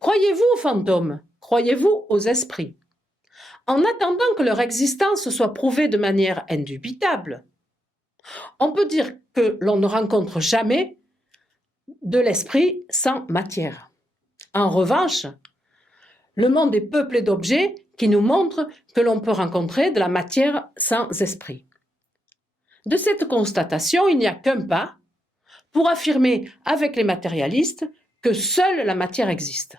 Croyez-vous aux fantômes? Croyez-vous aux esprits? En attendant que leur existence soit prouvée de manière indubitable, on peut dire que l'on ne rencontre jamais de l'esprit sans matière. En revanche, le monde est peuplé d'objets qui nous montrent que l'on peut rencontrer de la matière sans esprit. De cette constatation, il n'y a qu'un pas pour affirmer avec les matérialistes que seule la matière existe.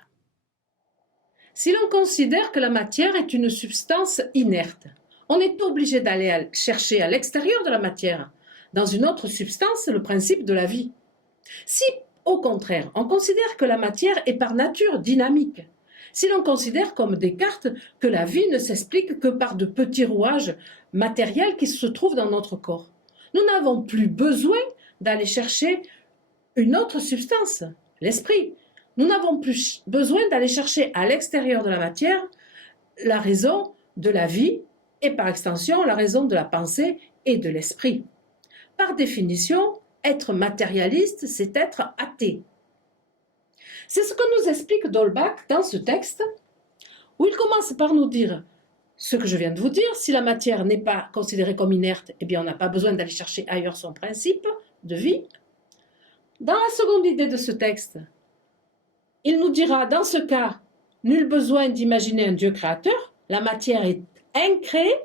Si l'on considère que la matière est une substance inerte, on est obligé d'aller chercher à l'extérieur de la matière, dans une autre substance, le principe de la vie. Si, au contraire, on considère que la matière est par nature dynamique, si l'on considère comme Descartes que la vie ne s'explique que par de petits rouages matériels qui se trouvent dans notre corps, nous n'avons plus besoin d'aller chercher une autre substance, l'esprit. Nous n'avons plus besoin d'aller chercher à l'extérieur de la matière la raison de la vie et par extension la raison de la pensée et de l'esprit. Par définition, être matérialiste, c'est être athée. C'est ce que nous explique d'Holbach dans ce texte, où il commence par nous dire ce que je viens de vous dire. Si la matière n'est pas considérée comme inerte, eh bien on n'a pas besoin d'aller chercher ailleurs son principe de vie. Dans la seconde idée de ce texte, il nous dira, dans ce cas, nul besoin d'imaginer un Dieu créateur, la matière est incréée.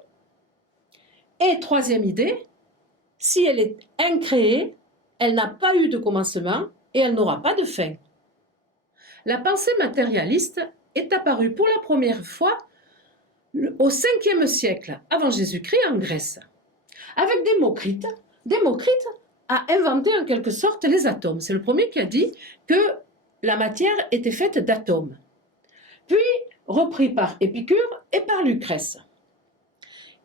Et troisième idée, si elle est incréée, elle n'a pas eu de commencement et elle n'aura pas de fin. La pensée matérialiste est apparue pour la première fois au 5e siècle avant Jésus-Christ en Grèce, avec Démocrite. Démocrite a inventé en quelque sorte les atomes. C'est le premier qui a dit que la matière était faite d'atomes. Puis repris par Épicure et par Lucrèce.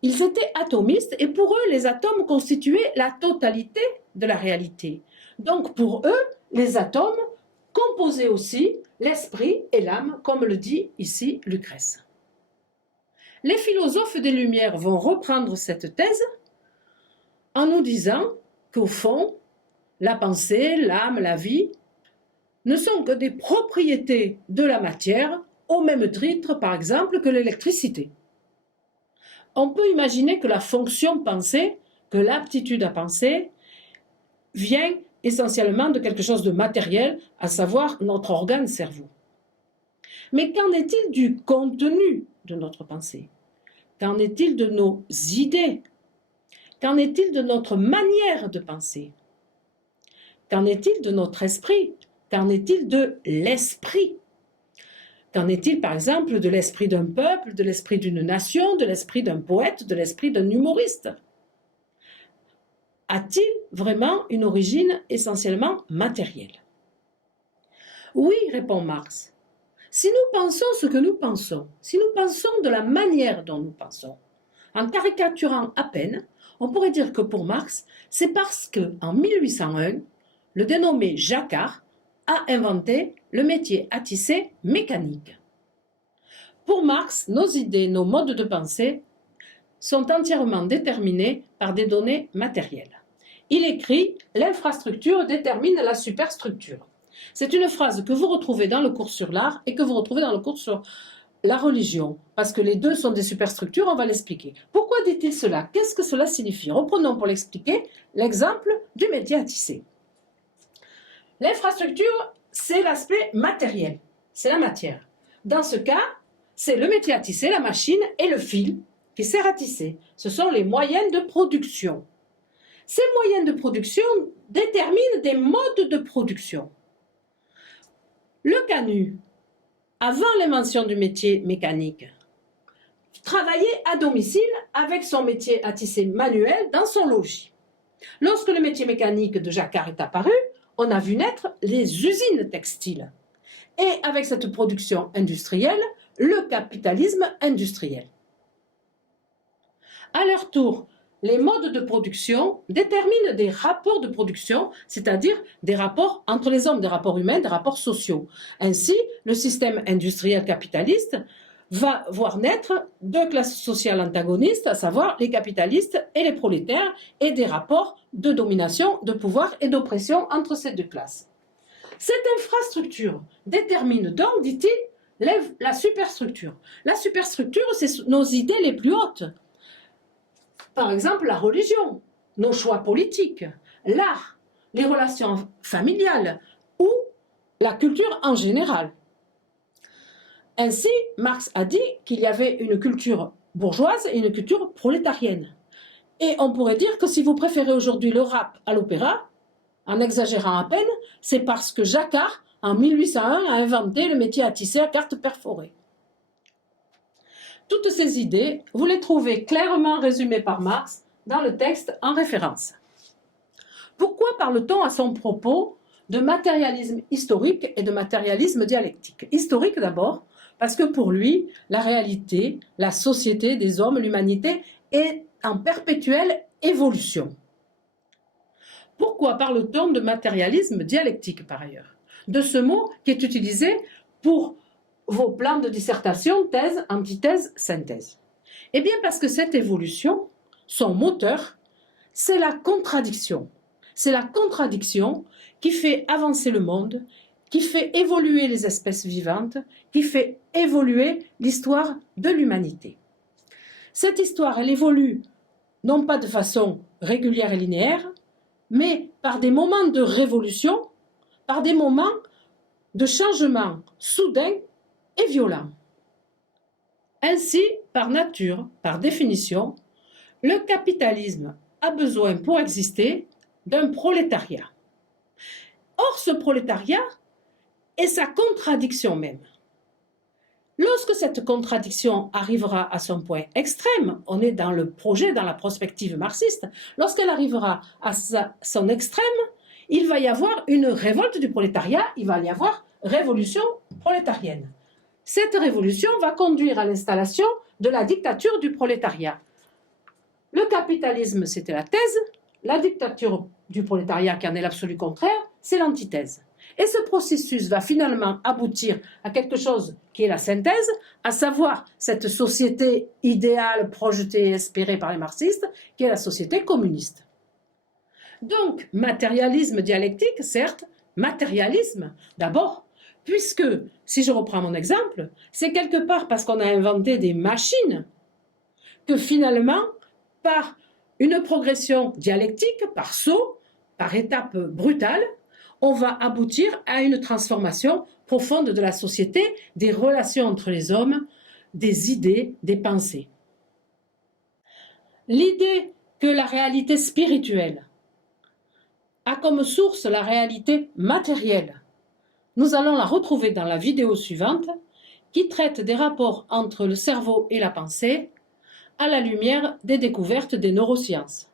Ils étaient atomistes et pour eux, les atomes constituaient la totalité de la réalité. Donc pour eux, les atomes composaient aussi l'esprit et l'âme, comme le dit ici Lucrèce. Les philosophes des Lumières vont reprendre cette thèse en nous disant qu'au fond, la pensée, l'âme, la vie ne sont que des propriétés de la matière, au même titre, par exemple, que l'électricité. On peut imaginer que la fonction pensée, que l'aptitude à penser, vient essentiellement de quelque chose de matériel, à savoir notre organe cerveau. Mais qu'en est-il du contenu de notre pensée? Qu'en est-il de nos idées? Qu'en est-il de notre manière de penser? Qu'en est-il de notre esprit? Qu'en est-il de l'esprit? Qu'en est-il par exemple de l'esprit d'un peuple, de l'esprit d'une nation, de l'esprit d'un poète, de l'esprit d'un humoriste? A-t-il vraiment une origine essentiellement matérielle? Oui, répond Marx. Si nous pensons ce que nous pensons, si nous pensons de la manière dont nous pensons, en caricaturant à peine, on pourrait dire que pour Marx, c'est parce qu'en 1801, le dénommé Jacquard a inventé le métier à tisser mécanique. Pour Marx, nos idées, nos modes de pensée sont entièrement déterminés par des données matérielles. Il écrit « L'infrastructure détermine la superstructure ». C'est une phrase que vous retrouvez dans le cours sur l'art et que vous retrouvez dans le cours sur la religion, parce que les deux sont des superstructures, on va l'expliquer. Pourquoi dit-il cela? Qu'est-ce que cela signifie? Reprenons pour l'expliquer l'exemple du métier à tisser. L'infrastructure, c'est l'aspect matériel, c'est la matière. Dans ce cas, c'est le métier à tisser, la machine et le fil qui sert à tisser. Ce sont les moyens de production. Ces moyens de production déterminent des modes de production. Le canut, avant l'invention du métier mécanique, travaillait à domicile avec son métier à tisser manuel dans son logis. Lorsque le métier mécanique de Jacquard est apparu, on a vu naître les usines textiles. Et avec cette production industrielle, le capitalisme industriel. À leur tour, les modes de production déterminent des rapports de production, c'est-à-dire des rapports entre les hommes, des rapports humains, des rapports sociaux. Ainsi, le système industriel capitaliste va voir naître deux classes sociales antagonistes, à savoir les capitalistes et les prolétaires, et des rapports de domination, de pouvoir et d'oppression entre ces deux classes. Cette infrastructure détermine donc, dit-il, la superstructure. La superstructure, c'est nos idées les plus hautes. Par exemple, la religion, nos choix politiques, l'art, les relations familiales ou la culture en général. Ainsi, Marx a dit qu'il y avait une culture bourgeoise et une culture prolétarienne. Et on pourrait dire que si vous préférez aujourd'hui le rap à l'opéra, en exagérant à peine, c'est parce que Jacquard, en 1801, a inventé le métier à tisser à cartes perforées. Toutes ces idées, vous les trouvez clairement résumées par Marx dans le texte en référence. Pourquoi parle-t-on à son propos de matérialisme historique et de matérialisme dialectique? Historique d'abord, parce que pour lui, la réalité, la société des hommes, l'humanité est en perpétuelle évolution. Pourquoi parle-t-on de matérialisme dialectique par ailleurs? De ce mot qui est utilisé pour vos plans de dissertation, thèse, antithèse, synthèse. Eh bien parce que cette évolution, son moteur, c'est la contradiction. C'est la contradiction qui fait avancer le monde, qui fait évoluer les espèces vivantes, qui fait évoluer l'histoire de l'humanité. Cette histoire, elle évolue non pas de façon régulière et linéaire, mais par des moments de révolution, par des moments de changement soudain et violent. Ainsi, par nature, par définition, le capitalisme a besoin pour exister d'un prolétariat. Or, ce prolétariat est sa contradiction même. Lorsque cette contradiction arrivera à son point extrême, on est dans le projet, dans la prospective marxiste, lorsqu'elle arrivera à son extrême, il va y avoir une révolte du prolétariat, il va y avoir révolution prolétarienne. Cette révolution va conduire à l'installation de la dictature du prolétariat. Le capitalisme, c'était la thèse, la dictature du prolétariat, qui en est l'absolu contraire, c'est l'antithèse. Et ce processus va finalement aboutir à quelque chose qui est la synthèse, à savoir cette société idéale projetée et espérée par les marxistes, qui est la société communiste. Donc, matérialisme dialectique, certes, matérialisme d'abord, puisque, si je reprends mon exemple, c'est quelque part parce qu'on a inventé des machines que finalement, par une progression dialectique, par saut, par étape brutale, on va aboutir à une transformation profonde de la société, des relations entre les hommes, des idées, des pensées. L'idée que la réalité spirituelle a comme source la réalité matérielle, nous allons la retrouver dans la vidéo suivante qui traite des rapports entre le cerveau et la pensée à la lumière des découvertes des neurosciences.